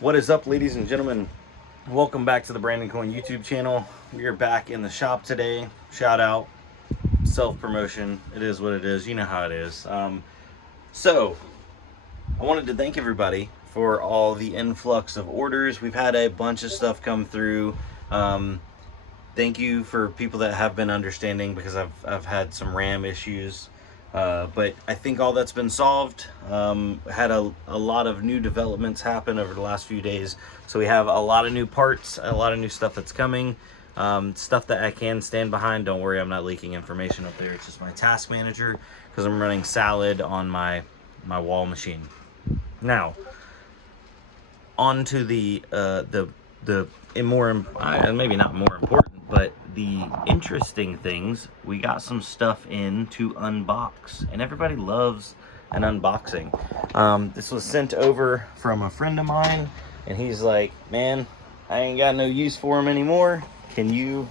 What is up, ladies and gentlemen? Welcome back to the Brandon Coin YouTube channel. We are back in the shop today. Shout out, self-promotion. It is what it is. You know how it is. So, I wanted to thank everybody for all the influx of orders. We've had a bunch of stuff come through. Thank you for people that have been understanding because I've had some RAM issues. But I think all that's been solved. Had a lot of new developments happen over the last few days. So we have a lot of new parts, a lot of new stuff that's coming. Stuff that I can stand behind. Don't worry, I'm not leaking information up there. It's just my task manager because I'm running Salad on my wall machine. Now, on to the maybe not more important, but the interesting things. We got some stuff in to unbox, and everybody loves an unboxing. This was sent over from a friend of mine, and he's like, man, I ain't got no use for them anymore. Can you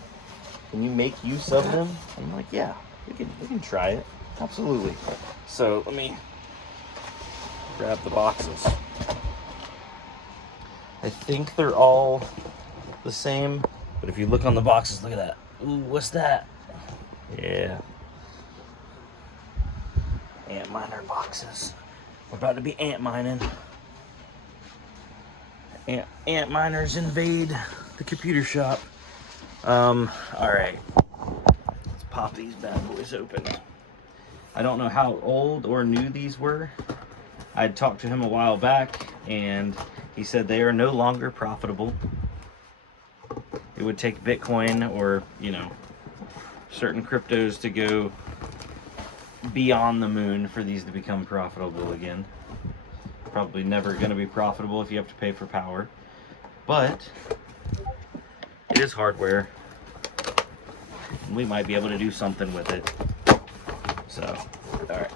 make use of them? I'm like, yeah, we can try it, absolutely. So let me grab the boxes. I think they're all the same, but if you look on the boxes, look at that. Ooh, what's that? Yeah. Antminer boxes. We're about to be ant mining. Ant miners invade the computer shop. Alright. Let's pop these bad boys open. I don't know how old or new these were. I talked to him a while back, and he said they are no longer profitable. It would take Bitcoin or, you know, certain cryptos to go beyond the moon for these to become profitable again. Probably never going to be profitable if you have to pay for power. But it is hardware. And we might be able to do something with it. So, alright.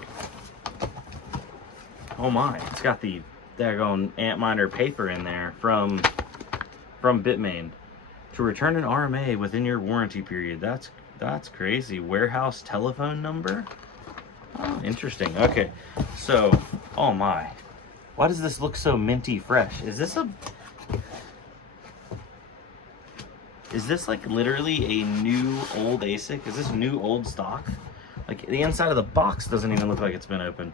Oh my, it's got the daggone Antminer paper in there from Bitmain. To return an RMA within your warranty period. That's crazy. Warehouse telephone number? Oh, interesting. Okay, so, oh my. Why does this look so minty fresh? Is this like literally a new old Asic? Is this new old stock? Like, the inside of the box doesn't even look like it's been opened.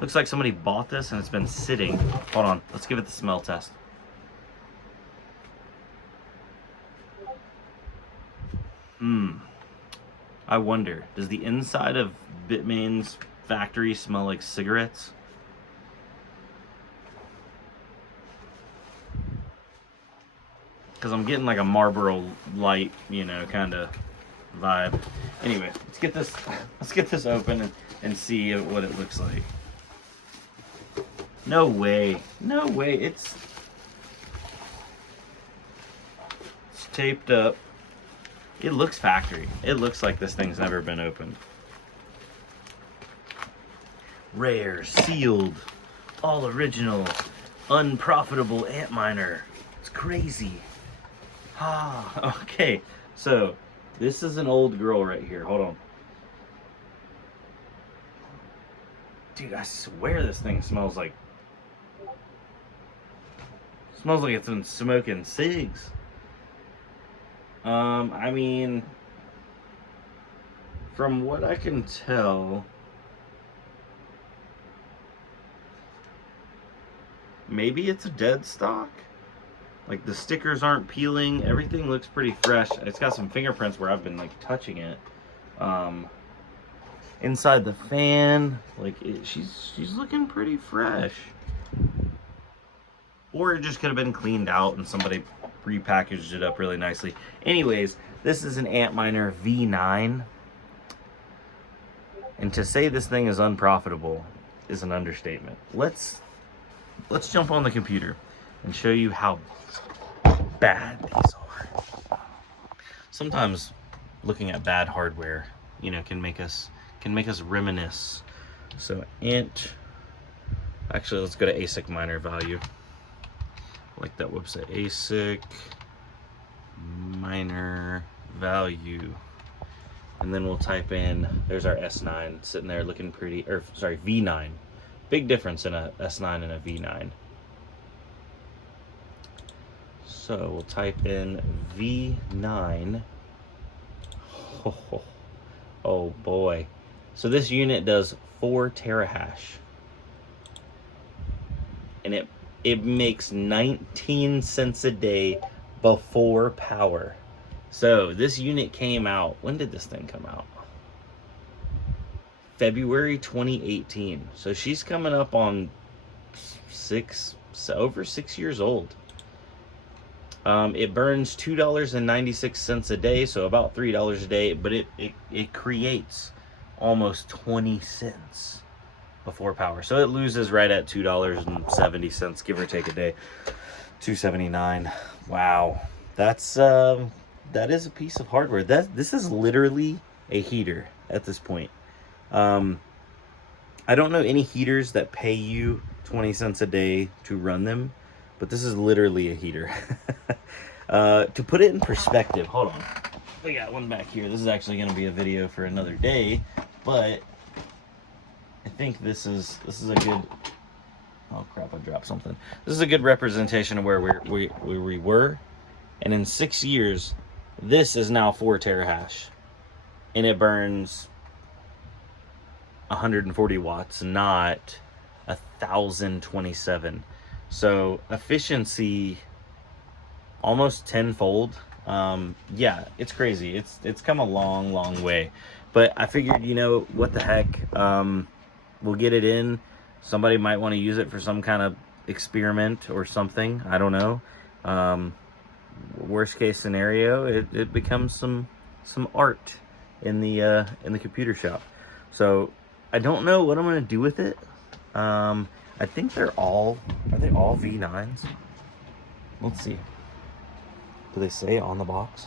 Looks like somebody bought this and it's been sitting. Hold on, let's give it the smell test. I wonder, does the inside of Bitmain's factory smell like cigarettes? Because I'm getting like a Marlboro Light, you know, kind of vibe. Anyway, let's get this open and see what it looks like. No way, no way, it's taped up. It looks factory. It looks like this thing's never been opened. Rare, sealed, all original, unprofitable Antminer. It's crazy. Ah, okay. So, this is an old girl right here. Hold on. Dude, I swear this thing smells like it's been smoking cigs. I mean, from what I can tell, maybe it's a dead stock. Like, the stickers aren't peeling. Everything looks pretty fresh. It's got some fingerprints where I've been, like, touching it. Inside the fan, like, she's looking pretty fresh. Or it just could have been cleaned out and somebody repackaged it up really nicely. Anyways, this is an Antminer V9. And to say this thing is unprofitable is an understatement. Let's jump on the computer and show you how bad these are. Sometimes looking at bad hardware, you know, can make us reminisce. So actually, let's go to Asic miner value. Like that website, Asic miner value, and then we'll type in, there's our S9 sitting there looking pretty, or sorry, V9. Big difference in a S9 and a V9. So we'll type in V9. Oh boy. So this unit does 4 terahash. And it makes 19 cents a day before power. So this unit came out, when did this thing come out? February 2018. So she's coming up on over 6 years old. It burns $2.96 a day, so about $3 a day, but it creates almost 20 cents before power. So it loses right at $2.70, give or take a day. $2.79. Wow. That is a piece of hardware. This is literally a heater at this point. I don't know any heaters that pay you 20 cents a day to run them, but this is literally a heater. To put it in perspective, hold on. We got one back here. This is actually going to be a video for another day, but I think this is a good. Oh crap! I dropped something. This is a good representation of where we were, and in 6 years, this is now 4 terahash, and it burns 140 watts, not 1,027. So efficiency almost tenfold. Yeah, it's crazy. It's come a long way, but I figured, you know, what the heck, we'll get it in. Somebody might want to use it for some kind of experiment or something. I don't know. Worst case scenario, it becomes some art in the computer shop. So I don't know what I'm gonna do with it. I think are they all V9s? Let's see. Do they say on the box?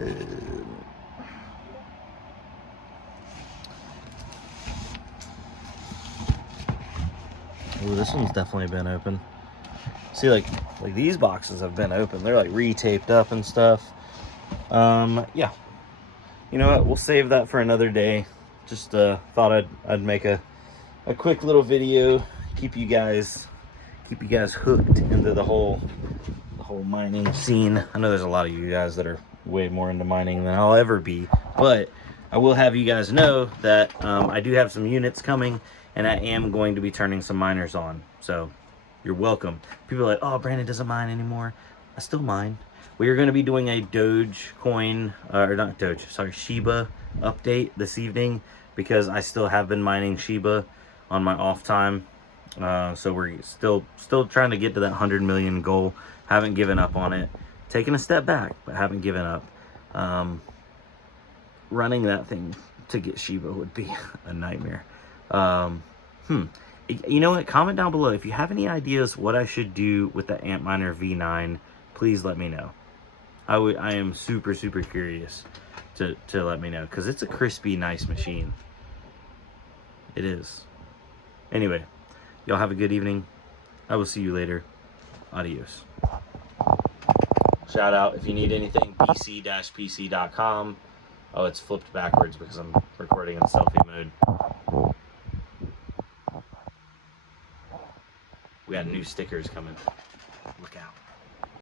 Oh, this one's definitely been open. See, like these boxes have been open. They're like re-taped up and stuff. Yeah. You know what? We'll save that for another day. Just thought I'd make a quick little video, keep you guys hooked into the whole mining scene. I know there's a lot of you guys that are way more into mining than I'll ever be, but I will have you guys know that I do have some units coming, and I am going to be turning some miners on. So you're welcome. People are like, oh, Brandon doesn't mine anymore. I still mine. We are going to be doing a Dogecoin, or not Doge, sorry, Shiba update this evening, because I still have been mining Shiba on my off time. So we're still trying to get to that 100 million goal. Haven't given up on it. Taking a step back, but haven't given up. Running that thing to get Shiba would be a nightmare. You know what? Comment down below if you have any ideas what I should do with the Antminer V9. Please let me know. I am super curious to let me know, because it's a crispy, nice machine. It is. Anyway, y'all have a good evening. I will see you later. Adios. Shout out if you need anything, bc-pc.com. Oh, it's flipped backwards because I'm recording in selfie mode. We got new stickers coming. Look out.